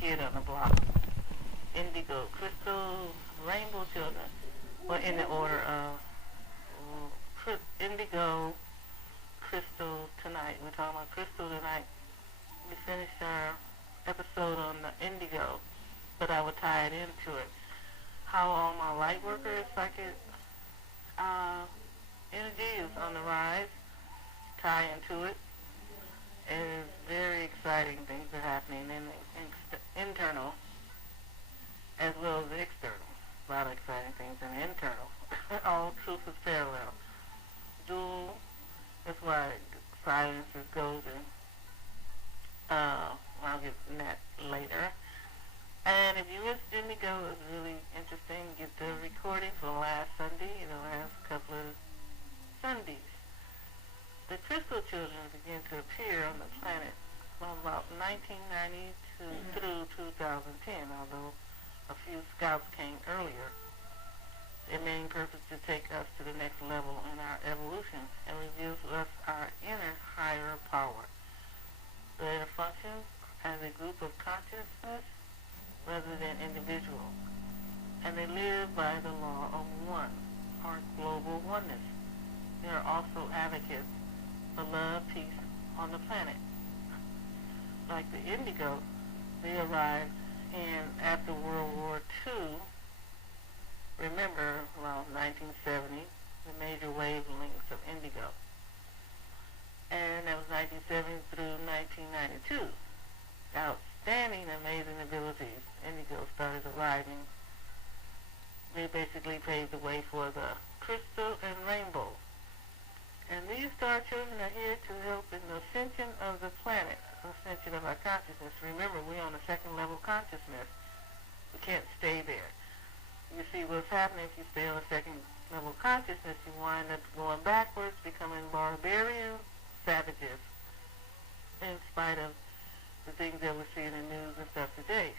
kid on the block. Indigo, crystal, rainbow children. Well, in the order of indigo, crystal tonight. We're talking about crystal tonight. We finished our episode on the indigo, but I would tie it into it. How all my light workers, psychic energy is on the rise, tie into it. It is very exciting. Things are happening in the internal as well as the external. A lot of exciting things in the internal. All truth is parallel. Dual, that's why silence is golden. I'll get to that later. And if you missed Indigo, it was really interesting. Get the recording from last Sunday, the last couple of Sundays. The crystal children began to appear on the planet from about 1990 through 2010, although a few scouts came earlier. Their main purpose is to take us to the next level in our evolution and reveals to us our inner higher power. Their functions as a group of consciousness rather than individual. And they live by the law of one, or global oneness. They are also advocates for love, peace on the planet. Like the indigo, they arrived after World War II. Remember, around 1970, the major wavelengths of indigo. And that was 1970 through 1992. Outstanding, amazing abilities. Indigo started arriving. They basically paved the way for the crystal and rainbow. And these star children are here to help in the ascension of the planet, the ascension of our consciousness. Remember, we're on the second level consciousness. We can't stay there. You see what's happening if you stay on the second level consciousness. You wind up going backwards, becoming barbarians, savages, in spite of the things that we see in the news and stuff today.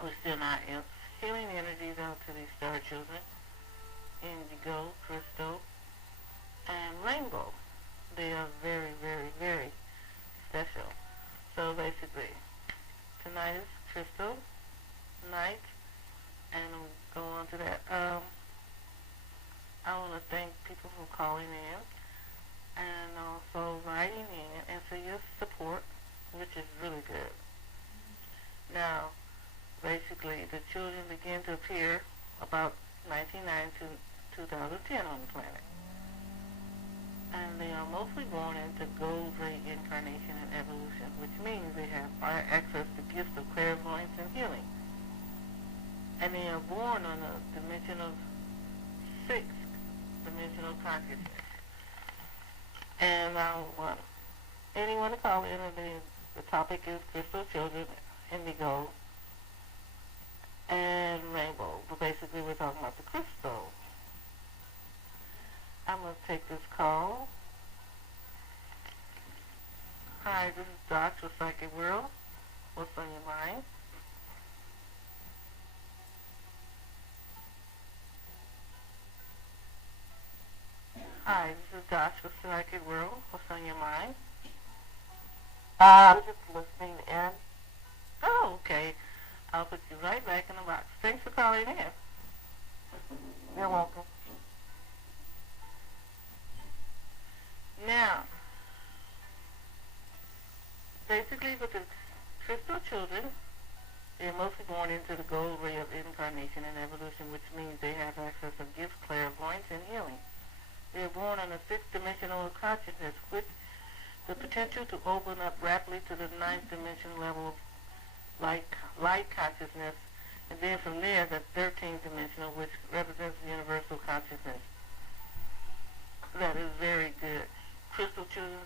We're still not healing energies out to these star children. Indigo, crystal, and rainbow. They are very, very, very special. So basically, tonight is crystal night, and we'll go on to that. I want to thank people for calling in and also writing in and for your support, which is really good. Now, basically, the children begin to appear about 1990 to 2010 on the planet. And they are mostly born into gold ray incarnation and evolution, which means they have access to gifts of clairvoyance and healing. And they are born on a dimension of sixth dimensional consciousness. And I want anyone to call in, and the topic is crystal children, indigo, and rainbow. But basically, we're talking about the crystal. I'm going to take this call. Hi, this is Doc with Psychic World. What's on your mind? Hi, this is Doc with Psychic World. What's on your mind? I'm just listening in. Oh, okay. I'll put you right back in the box. Thanks for calling in. You're welcome. Now, basically with the crystal children, they're mostly born into the gold ray of incarnation and evolution, which means they have access of gifts, clairvoyance, and healing. They are born on a sixth dimensional consciousness, with the potential to open up rapidly to the ninth dimension level of light consciousness, and then from there the 13th dimensional, which represents the universal consciousness. That is very good. Crystal children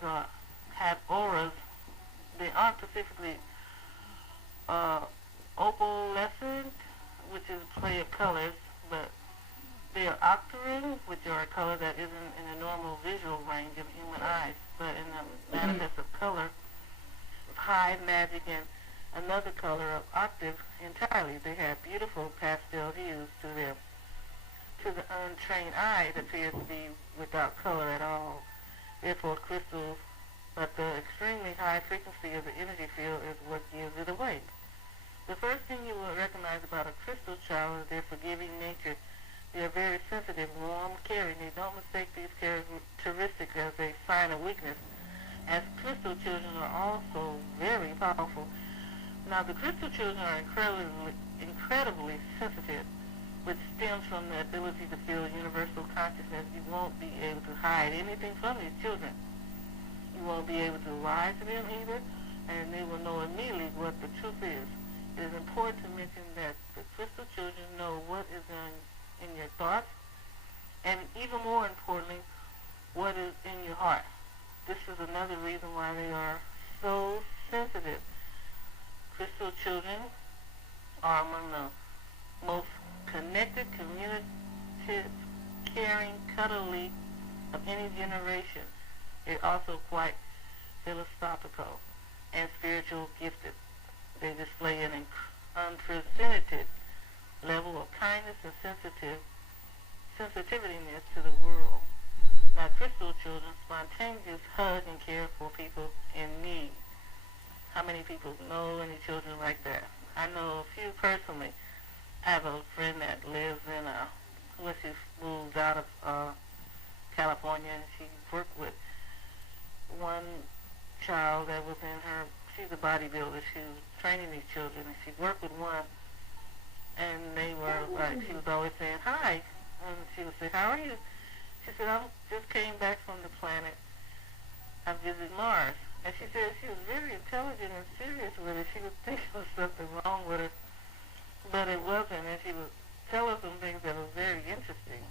have auras. They aren't specifically opalescent, which is a play of colors, but they are octarine, which are a color that isn't in a normal visual range of human eyes, but in the manifest of color, of high magic and another color of octave entirely. They have beautiful pastel hues to them. To the untrained eye, it appears to be without color at all. Therefore, crystals, but the extremely high frequency of the energy field is what gives it away. powerful. Now, the crystal children are incredibly sensitive, which stems from the ability to feel universal consciousness. You won't be able to hide anything from these children. You won't be able to lie to them either, and they will know immediately what the truth is. It is important to mention that the crystal children know what is in your thoughts, and even more importantly, what is in your heart. This is another reason why they are so sensitive. Crystal children are among the most connected, communicative, caring, cuddly of any generation. They're also quite philosophical and spiritual gifted. They display an unprecedented level of kindness and sensitiveness to the world. Now, crystal children spontaneously hug and care for people in need. How many people know any children like that? I know a few personally. I have a friend that lives in she moved out of California, and she worked with one child that was in her, she's a bodybuilder, she was training these children, and she worked with one, and they were like, she was always saying, hi, and she would say, how are you? She said, I just came back from the planet, I visited Mars. And she said she was very intelligent and serious with it. She would think there was something wrong with her, but it wasn't. And she would tell us some things that were very interesting.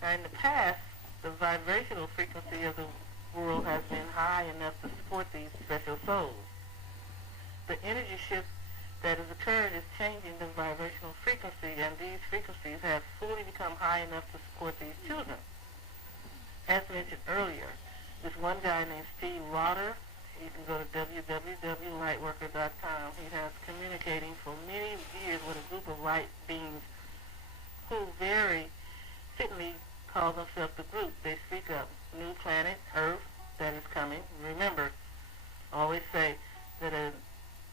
Now, in the past, the vibrational frequency of the world has been high enough to support these special souls. The energy shift that has occurred is changing the vibrational frequency, and these frequencies have fully become high enough to support these children. As mentioned earlier, this one guy named Steve Rotter, you can go to www.lightworker.com. He has communicating for many years with a group of light beings who very fitly call themselves the group. They speak of new planet, Earth, that is coming. Remember, I always say that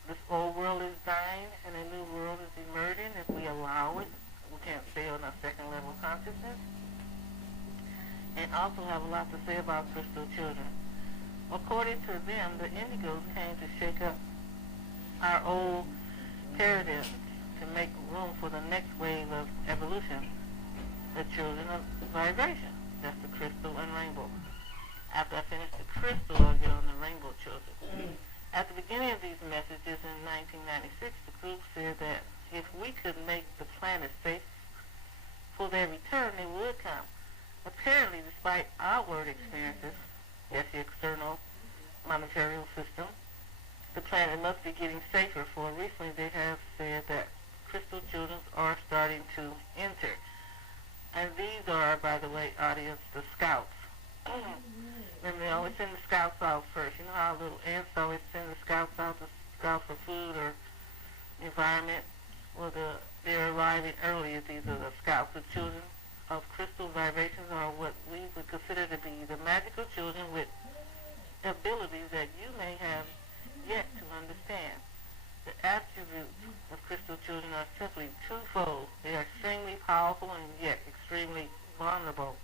this old world is dying and a new world is emerging if we allow it. We can't stay on our second level consciousness. And also have a lot to say about crystal children. According to them, the Indigos came to shake up our old paradigms to make room for the next wave of evolution, the children of vibration. That's the crystal and rainbow. After I finish the crystal, I'll get on the rainbow children. At the beginning of these messages in 1996, the group said that if we could make the planet safe for their return, they would come. Apparently, despite outward experiences, yes, the external material system, the planet must be getting safer, for recently they have said that crystal children are starting to enter. And these are, by the way, audience, the scouts. And they always send the scouts out first. You know how little ants always send the scouts out to scout for food or environment? Well, they're arriving early. These are the scouts. The children of crystal vibrations are what we would consider to be the magical children with abilities that you may have yet to understand. The attributes of crystal children are simply twofold. They are extremely powerful and yet extremely vulnerable.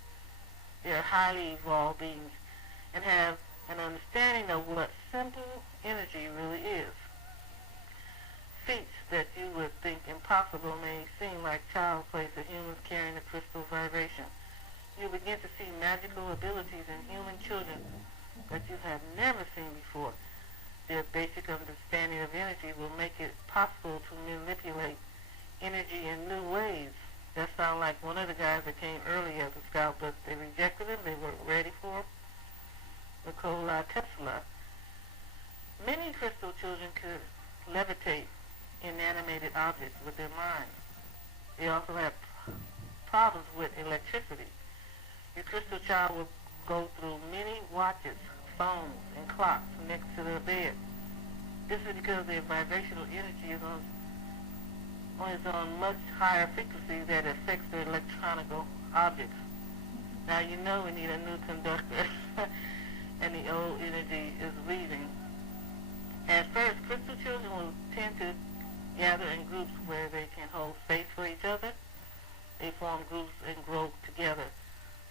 They are highly evolved beings and have an understanding of what simple energy really is. Feats that you would think impossible may seem like child's play to humans carrying the crystal vibration. You begin to see magical abilities in human children that you have never seen before. Their basic understanding of energy will make it possible to manipulate energy in new ways. That sounds like one of the guys that came earlier as a scout, but they rejected him. They weren't ready for him. Nikola Tesla. Many crystal children could levitate inanimated objects with their minds. They also have problems with electricity. Your crystal child will go through many watches, phones, and clocks next to their bed. This is because their vibrational energy is on much higher frequency that affects their electronic objects. Now you know we need a new conductor and the old energy is leaving. At first, crystal children will tend to gather in groups where they can hold space for each other. They form groups and grow together,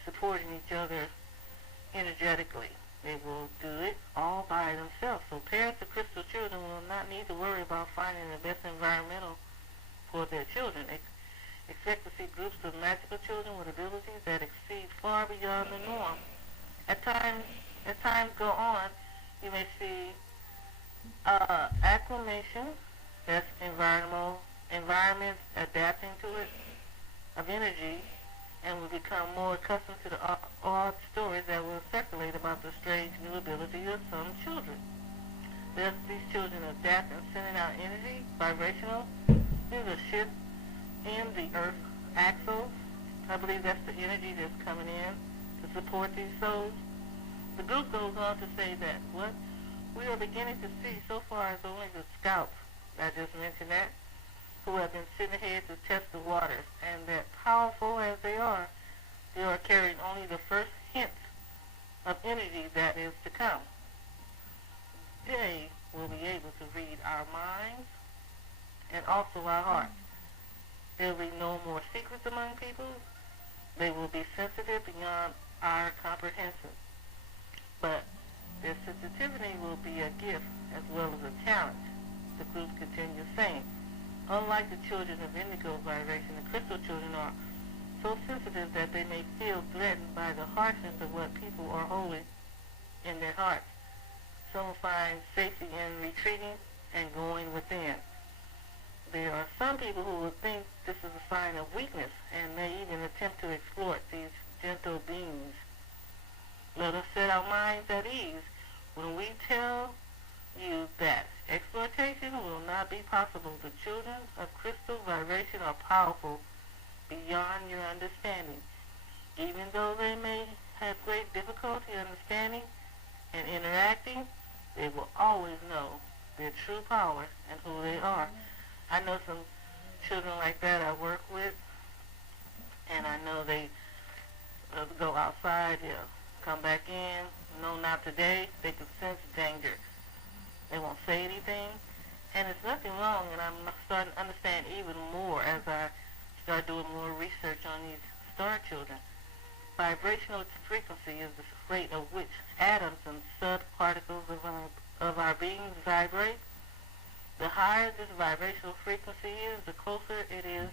supporting each other energetically. They will do it all by themselves. So parents of crystal children will not need to worry about finding the best environmental for their children. Expect to see groups of magical children with abilities that exceed far beyond the norm. At times, as times go on, you may see acclimation, that's environments adapting to it, of energy, and will become more accustomed to the odd stories that will circulate about the strange new ability of some children. Thus, these children adapt in sending out energy, vibrational. There's a shift in the Earth axis. I believe that's the energy that's coming in to support these souls. The group goes on to say that what we are beginning to see so far is only the scouts, I just mentioned that, who have been sent ahead to test the waters, and that powerful as they are carrying only the first hints of energy that is to come. They will be able to read our minds and also our hearts. There will be no more secrets among people. They will be sensitive beyond our comprehension. But their sensitivity will be a gift as well as a challenge, the group continues saying. Unlike the children of indigo vibration, the crystal children are so sensitive that they may feel threatened by the harshness of what people are holding in their hearts. Some find safety in retreating and going within. There are some people who will think this is a sign of weakness and may even attempt to exploit these gentle beings. Let us set our minds at ease when we tell you that exploitation will not be possible. The children of crystal vibration are powerful beyond your understanding. Even though they may have great difficulty understanding and interacting, they will always know their true power and who they are. I know some children like that I work with, and I know they go outside, they'll come back in. No, not today. They can sense danger. They won't say anything, and there's nothing wrong, and I'm starting to understand even more as I start doing more research on these star children. Vibrational frequency is the rate at which atoms and subparticles of our beings vibrate. The higher this vibrational frequency is, the closer it is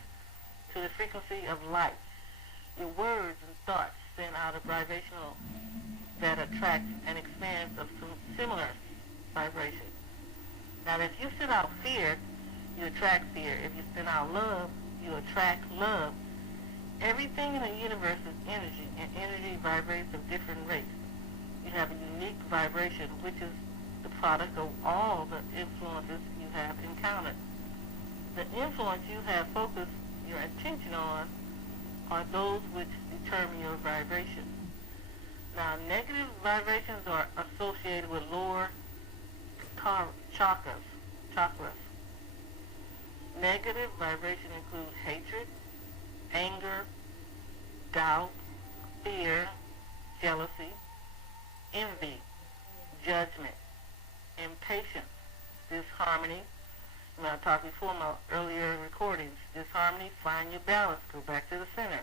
to the frequency of light. Your words and thoughts send out a vibrational that attracts and expands of some similar vibration. Now, if you send out fear, you attract fear. If you send out love, you attract love. Everything in the universe is energy, and energy vibrates at different rates. You have a unique vibration, which is the product of all the influences you have encountered. The influence you have focused your attention on are those which determine your vibration. Now, negative vibrations are associated with lower chakras. Negative vibration include hatred, anger, doubt, fear, jealousy, envy, judgment, impatience, disharmony. When I talked before in my earlier recordings, disharmony, find your balance, go back to the center.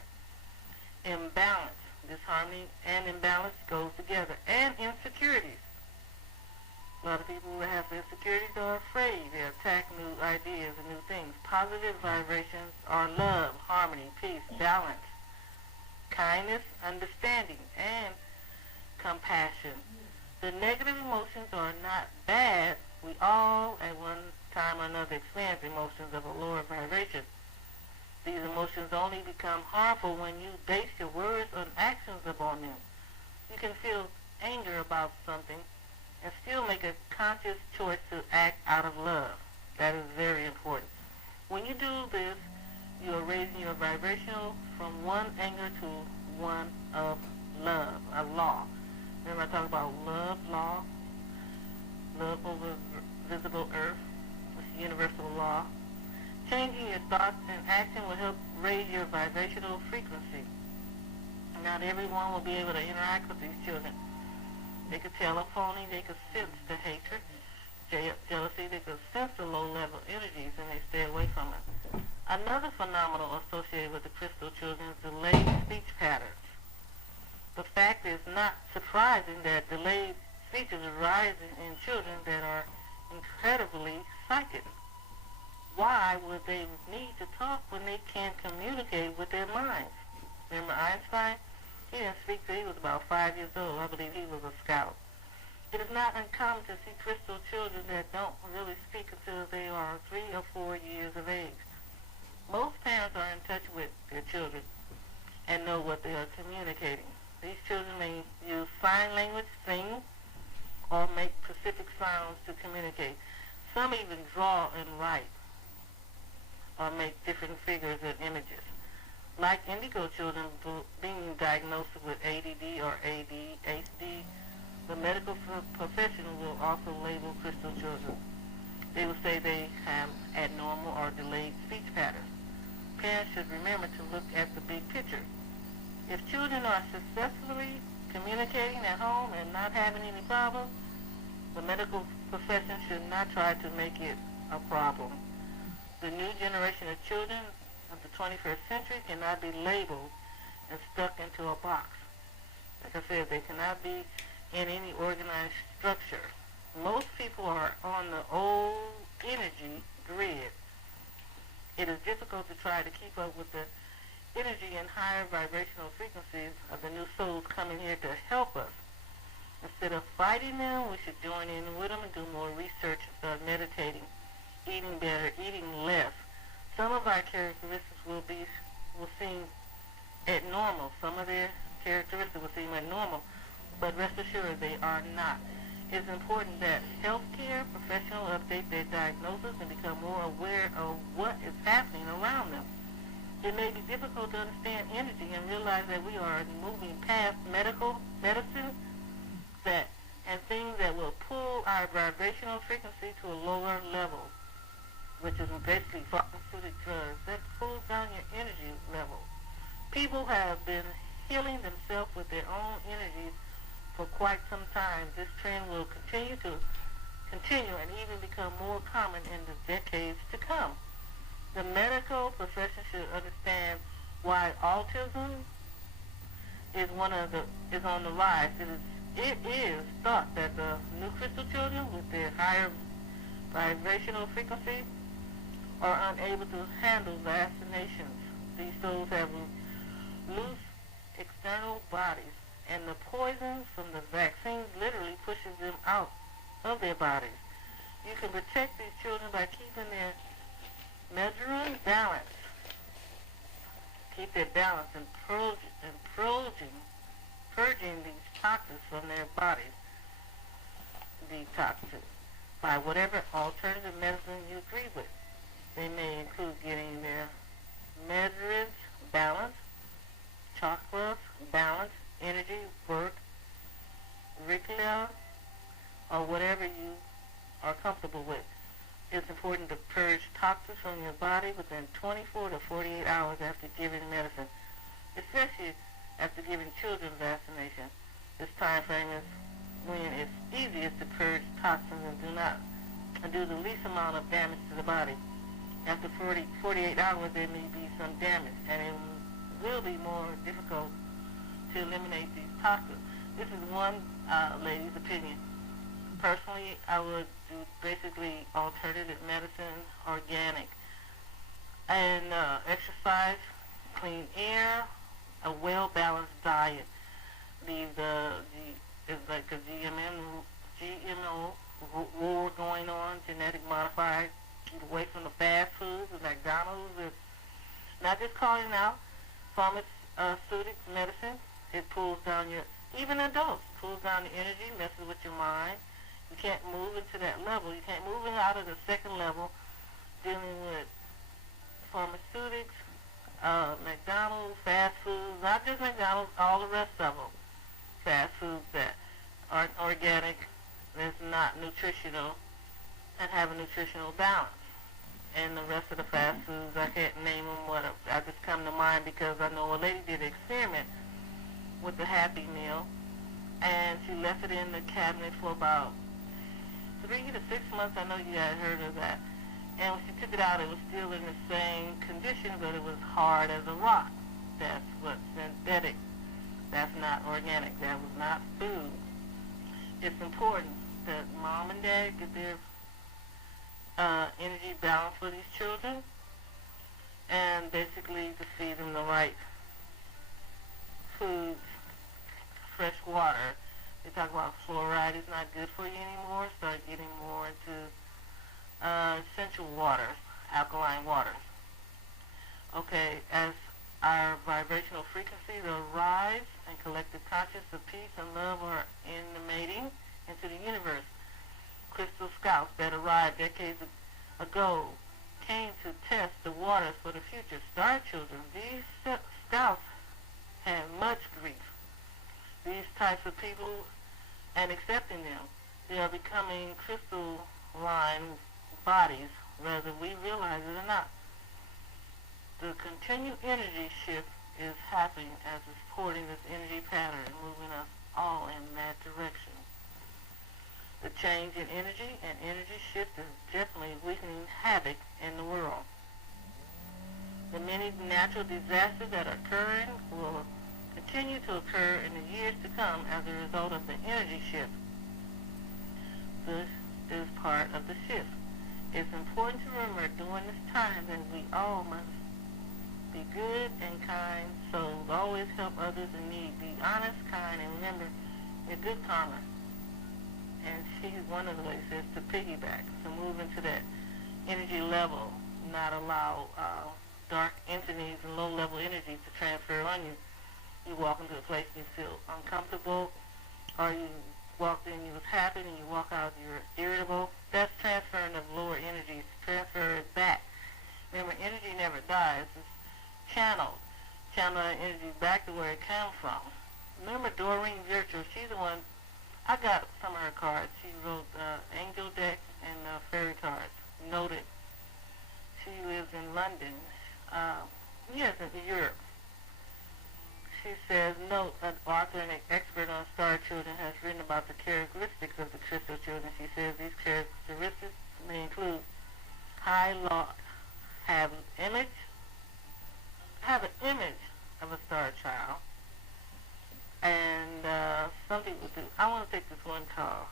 Imbalance, disharmony and imbalance goes together. And insecurities. A lot of people who have insecurities are afraid. They attack new ideas and new things. Positive vibrations are love, harmony, peace, balance, kindness, understanding, and compassion. The negative emotions are not bad. We all, at one time or another, experience emotions of a lower vibration. These emotions only become harmful when you base your words and actions upon them. You can feel anger about something and still make a conscious choice to act out of love. That is very important. When you do this, you are raising your vibrational from one anger to one of love, a law. Remember I talked about love, law, love over visible earth, it's a universal law. Changing your thoughts and action will help raise your vibrational frequency. Not everyone will be able to interact with these children. They could tell a phony, they could sense the hatred, jealousy, they could sense the low-level energies, and they stay away from it. Another phenomenon associated with the crystal children is delayed speech patterns. The fact it's not surprising that delayed speech is rising in children that are incredibly psychic. Why would they need to talk when they can communicate with their minds? Remember Einstein? He didn't speak till he was about 5 years old. I believe he was a scout. It is not uncommon to see crystal children that don't really speak until they are 3 or 4 years of age. Most parents are in touch with their children and know what they are communicating. These children may use sign language, sing, or make specific sounds to communicate. Some even draw and write or make different figures and images. Like Indigo children being diagnosed with ADD or ADHD, the medical professional will also label crystal children. They will say they have abnormal or delayed speech patterns. Parents should remember to look at the big picture. If children are successfully communicating at home and not having any problems, the medical profession should not try to make it a problem. The new generation of children of the 21st century cannot be labeled and stuck into a box. Like I said, they cannot be in any organized structure. Most people are on the old energy grid. It is difficult to try to keep up with the energy and higher vibrational frequencies of the new souls coming here to help us. Instead of fighting them, we should join in with them and do more research, meditating, eating better, eating less. Some of our characteristics will seem abnormal. Some of their characteristics will seem abnormal, but rest assured they are not. It's important that healthcare professionals update their diagnosis and become more aware of what is happening around them. It may be difficult to understand energy and realize that we are moving past medicine and things that will pull our vibrational frequency to a lower level, which is basically pharmaceutical drugs that pulls down your energy level. People have been healing themselves with their own energies for quite some time. This trend will continue and even become more common in the decades to come. The medical profession should understand why autism is on the rise. It is thought that the new crystal children with their higher vibrational frequency are unable to handle vaccinations. These souls have loose external bodies, and the poison from the vaccines literally pushes them out of their bodies. You can protect these children by keeping their measuring balance. Keep their balance and purging these toxins from their bodies. Detoxes by whatever alternative medicine you agree with. They may include getting their measures balanced, chakras balanced, energy, work, curriculum, or whatever you are comfortable with. It's important to purge toxins from your body within 24 to 48 hours after giving medicine, especially after giving children vaccination. This time frame is when it's easiest to purge toxins and do the least amount of damage to the body. After 48 hours, there may be some damage, and it will be more difficult to eliminate these toxins. This is one lady's opinion. Personally, I would do basically alternative medicine, organic, and exercise, clean air, a well-balanced diet. It's like a GMO war going on, genetic modified. Keep away from the fast foods, the McDonald's. Not just calling out pharmaceutical medicine. It pulls down even adults, pulls down the energy, messes with your mind. You can't move into that level. You can't move out of the second level dealing with pharmaceutics, McDonald's, fast foods, not just McDonald's, all the rest of them. Fast foods that aren't organic, that's not nutritional, and have a nutritional balance. And the rest of the fast foods, I can't name them. I just come to mind because I know a lady did an experiment with the Happy Meal, and she left it in the cabinet for about 3 to 6 months. I know you guys heard of that. And when she took it out, it was still in the same condition, but it was hard as a rock. That's what synthetic That's not organic. That was not food. It's important that mom and dad get their energy balance for these children, and basically to feed them the right foods, fresh water. They talk about fluoride is not good for you anymore. Start getting more into essential waters, alkaline waters. Okay, as our vibrational frequencies rise and collective consciousness of peace and love are emanating into the universe, crystal scouts that arrived decades ago came to test the waters for the future. Star children, these scouts had much grief. These types of people, and accepting them, they are becoming crystalline bodies, whether we realize it or not. The continued energy shift is happening as it's supporting this energy pattern, moving us all in that direction. The change in energy and energy shift is definitely wreaking havoc in the world. The many natural disasters that are occurring will continue to occur in the years to come as a result of the energy shift. This is part of the shift. It's important to remember during this time that we all must be good and kind souls. Always help others in need. Be honest, kind, and remember your good karma. And she's one of the ways says to piggyback, to move into that energy level, not allow dark entities and low-level energies to transfer on you. You walk into a place and you feel uncomfortable, or you walked in, you was happy, and you walk out, you're irritable. That's transferring of lower energies. Transfer it back. Remember, energy never dies. It's channeled. Channel that energy back to where it came from. Remember Doreen Virtue, she's the one, I got some of her cards. She wrote angel decks and fairy cards. Noted. She lives in London. Yes, in Europe. She says, note, an author and an expert on star children has written about the characteristics of the crystal children. She says these characteristics may include high law, have an image of a star child, and some people do. I want to take this one call.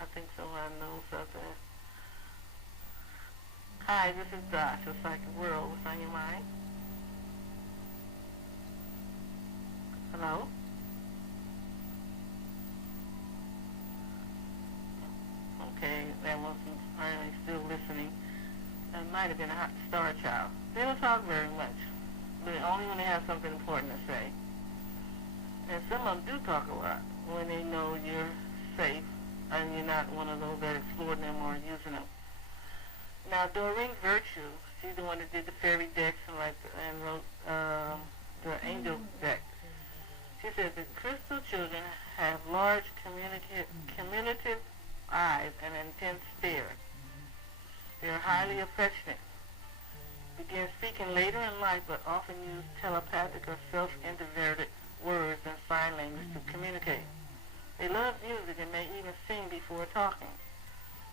I think someone knows something. Hi, this is Josh of Psychic World. What's on your mind? Hello? Okay, that wasn't apparently still listening. That might have been a hot star child. They don't talk very much, but only when they have something important to say. And some of them do talk a lot when they know you're safe and you're not one of those that exploit them or using them. Now, Doreen Virtue, she's the one that did the fairy decks and wrote the angel deck. She said the crystal children have large communicative eyes and intense stare. They are highly affectionate. Begin speaking later in life, but often use telepathic or self-introverted words and sign language to communicate. They love music and may even sing before talking.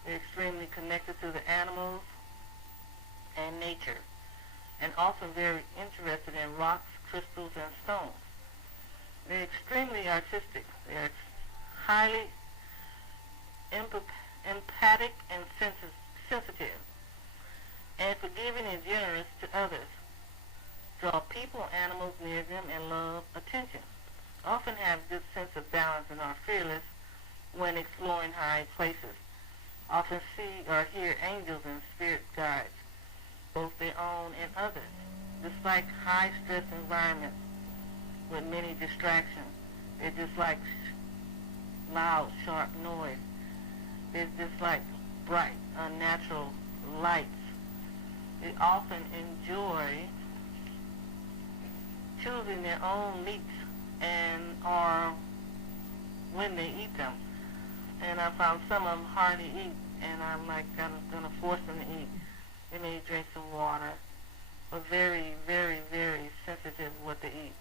They're extremely connected to the animals and nature, and often very interested in rocks, crystals, and stones. They're extremely artistic. They're highly empathic and sensitive, and forgiving and generous to others. Draw people, animals near them, and love attention. Often have good sense of balance and are fearless when exploring high places. Often see or hear angels and spirit guides, both their own and others. Dislike high-stress environments with many distractions. They dislike loud, sharp noise. They dislike bright, unnatural lights. They often enjoy choosing their own meats and or when they eat them. And I found some of them hard to eat, and I'm like, I'm gonna force them to eat. They may drink some water, but very, very, very sensitive what they eat.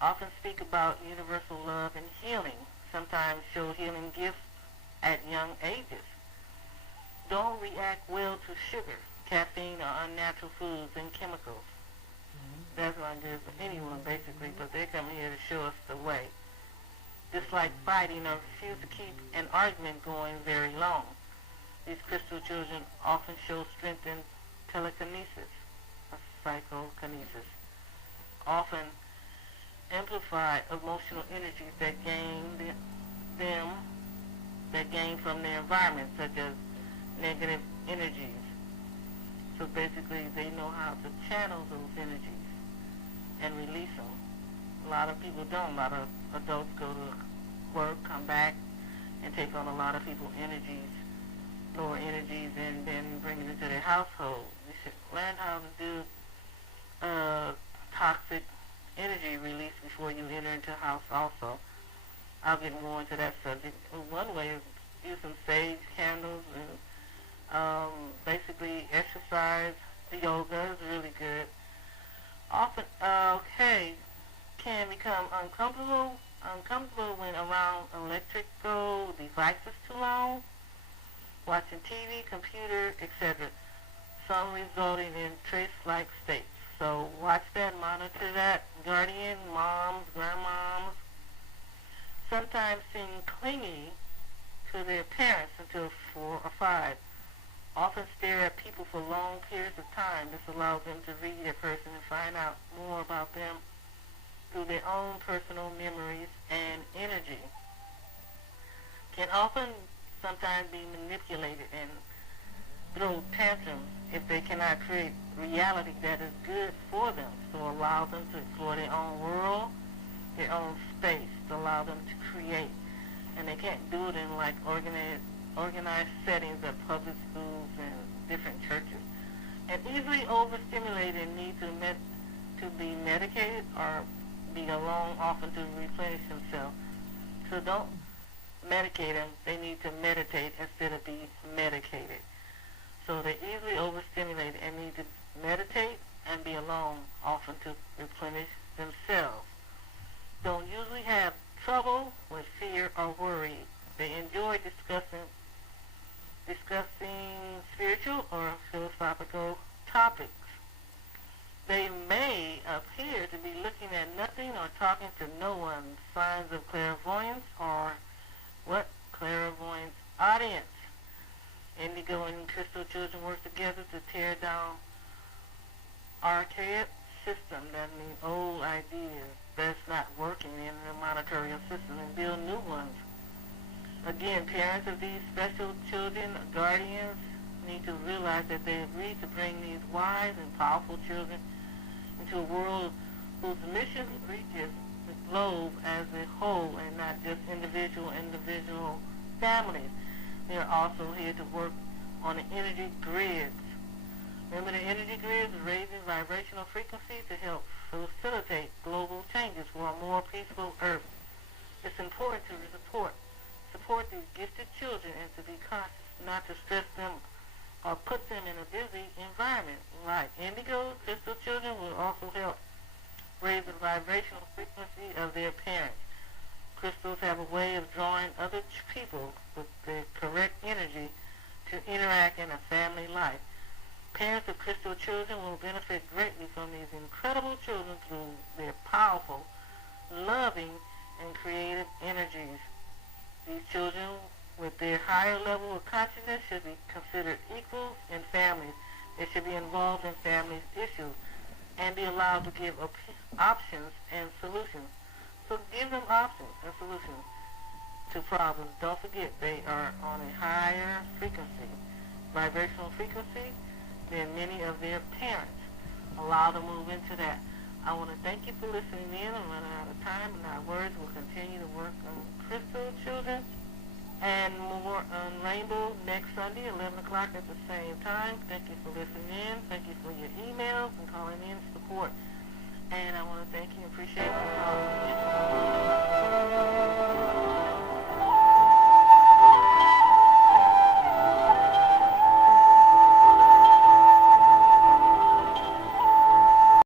Often speak about universal love and healing. Sometimes show healing gifts at young ages. Don't react well to sugar, caffeine, or unnatural foods and chemicals. That's not good for anyone, basically, but they come here to show us the way. Just like fighting or refuse to keep an argument going very long. These crystal children often show strength in telekinesis, or psychokinesis, often amplify emotional energies that gain from their environment, such as negative energies. So basically, they know how to channel those energies and release them. A lot of people don't. A lot of adults go to work, come back, and take on a lot of people's energies, lower energies, and then bring it into their household. You should learn how to do toxic energy release before you enter into a house also. I'll get more into that subject. One way is using sage candles and basically exercise. Yoga is really good. Often, can become uncomfortable when around electrical devices too long, watching TV, computer, etc. Some resulting in trance-like states. So watch that, monitor that. Guardian, moms, grandmoms, sometimes seem clingy to their parents until 4 or 5. Often stare at people for long periods of time. This allows them to read a person and find out more about them through their own personal memories and energy. Can often sometimes be manipulated and throw tantrums if they cannot create reality that is good for them. So allow them to explore their own world, their own space, to allow them to create. And they can't do it in like organized settings at public schools and different churches. And easily overstimulated and need to be medicated or be alone often to replenish themselves. So don't medicate them. They need to meditate instead of be medicated. So they're easily overstimulated and need to meditate and be alone often to replenish themselves. Don't usually have trouble with fear or worry. They enjoy discussing spiritual or philosophical topics. They may appear to be looking at nothing or talking to no one. Signs of clairvoyance or what? Clairvoyance audience. Indigo and crystal children work together to tear down archaic system, that means old ideas that's not working in the monetary system, and build new ones. Again, parents of these special children, guardians, need to realize that they agreed to bring these wise and powerful children into a world whose mission reaches the globe as a whole and not just individual families. They are also here to work on the energy grids. Remember, the energy grids raising vibrational frequency to help facilitate global changes for a more peaceful Earth. It's important to support these gifted children and to be conscious not to stress them or put them in a busy environment. Like Indigo, crystal children will also help raise the vibrational frequency of their parents. Crystals have a way of drawing other people with the correct energy to interact in a family life. Parents of crystal children will benefit greatly from these incredible children through their powerful, loving, and creative energies. These children, with their higher level of consciousness, should be considered equals in families. They should be involved in family issues and be allowed to give options and solutions. So give them options and solutions to problems. Don't forget they are on a higher frequency, vibrational frequency, than many of their parents. Allow them to move into that. I want to thank you for listening in. I'm running out of time, and our words will continue to work on crystal children and more on Rainbow next Sunday, 11 o'clock at the same time. Thank you for listening in. Thank you for your emails and calling in support. And I want to thank you and appreciate you